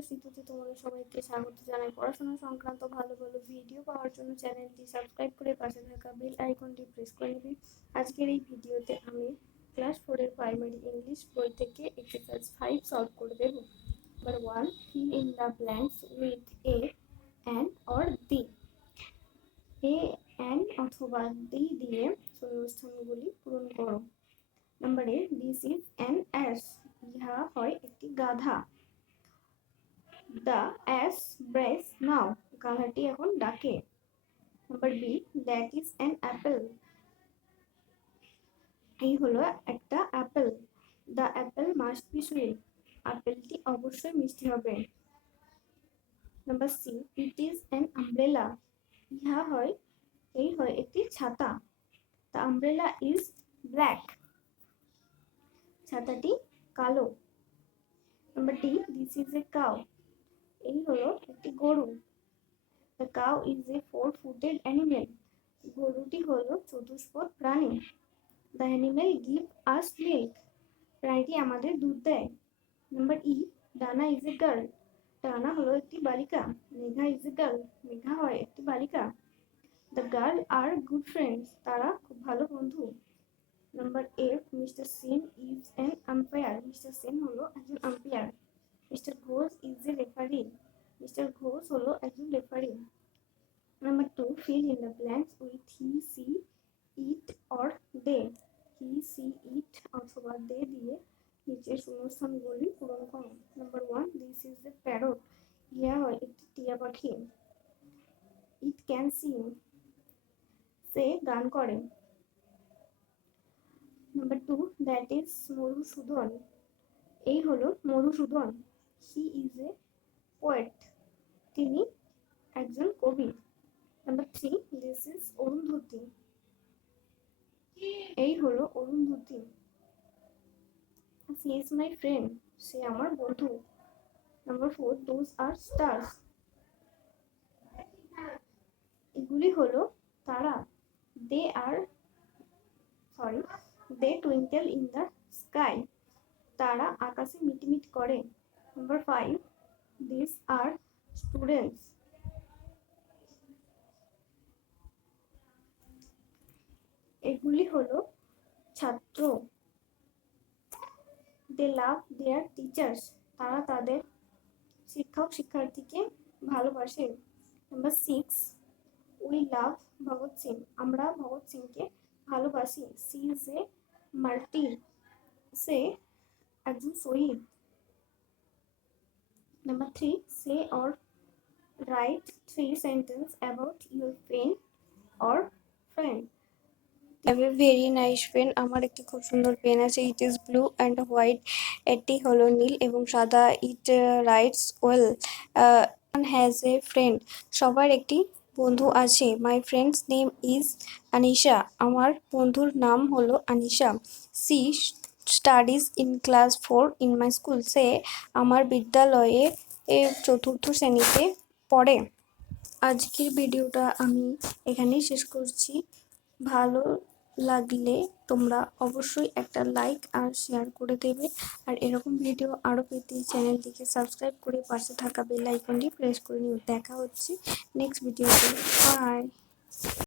Class ঋতুতে তোমাদের সবাইকে স্বাগত জানাই। পড়াশোনা সংক্রান্ত ভালো ভালো ভিডিও পাওয়ার জন্য চ্যানেলটি সাবস্ক্রাইব করে পাশে থাকা বেল আইকনটি প্রেস করে নেবে। আজকের এই ভিডিওতে আমি ক্লাস 4-এর প্রাইমারি ইংলিশ বই থেকে এক্সারসাইজ 5 সলভ করে দেব। Number 1, fill in the blanks with a, an or the। A, an অথবা দি দিয়ে শূন্যস্থানগুলি পূরণ করো। Number A, this is an ass. ইহা হয় একটি গাধা। The ass brays now. গাধাটি এখন ডাকে। Number B, that is an apple. এই হলো একটা apple. The apple must be sweet. আপেলটি অবশ্যই মিষ্টি হবে। Number C, it is an umbrella. ইহা হয় একটি ছাতা। The umbrella is black. ছাতাটি কালো। Number D, this is a cow. এই হলো একটি গরু। The cow is a 4-footed animal. গরুটি হলো চতুষ্পদ প্রাণী। The animal give us milk. প্রাণীটি আমাদের দুধ দেয়। নাম্বার ই, ডানা ইজ এ গার্ল। ডানা হলো একটি বালিকা। Megha is a girl. Megha হয় একটি বালিকা। The girl are good friends. তারা খুব ভালো বন্ধু। Number F, mister Sen is an umpire. Mister Sen হলো একজন umpire. Mister Ghosh is a referee. Mister Ghosh হলো একজন referee. Number 2, fill in the blanks with he, she, it or they। he, she, it অথবা they দিয়ে নিচের শূন্যস্থানগুলি পূরণ করো। Number 1, this is a parrot। ইহা হয় একটি টিয়া পাখি। it can sing। সে গান করে। Number 2, that is Madhusudan. এই হলো Madhusudan. he is a poet। তিনি একজন কবি। Number 3, this is Arundhati. এই হলো Arundhati. she is my friend। সে আমার বন্ধু। Number 4, those are stars। এগুলি হলো তারা। they twinkle in the sky। তারা আকাশে মিটমিট করে। Number 5, these are students। এগুলি হলো ছাত্র। they love their teachers। তারা তাদের শিক্ষক শিক্ষার্থীকে ভালোবাসে। Number 6, we love Bhagat Singh. আমরা ভগৎ সিংকে ভালোবাসি। she is a martyr। সে একজন শহীদ। Number 3, say or write 3 sentences about your pen or friend। have a very nice pen। আমার একটি খুব সুন্দর পেন আছে। it is blue and white। এটি হলো নীল এবং সাদা। it writes well। one has a friend। সবার একটি বন্ধু আছে। my friend's name is Anisha. আমার বন্ধুর নাম হলো Anisha. she studies in class 4 in my school। সে আমার বিদ্যালয়ে 4th শ্রেণীতে পড়ে। আজকের ভিডিওটা আমি এখানেই শেষ করছি। ভালো লাগলে তোমরা অবশ্যই একটা লাইক আর শেয়ার করে দেবে। আর এরকম ভিডিও আরও পেতে চ্যানেলটিকে সাবস্ক্রাইব করে পাশে থাকা বেল আইকনটি প্রেস করে নিও। দেখা হচ্ছে নেক্সট ভিডিওতে। বাই।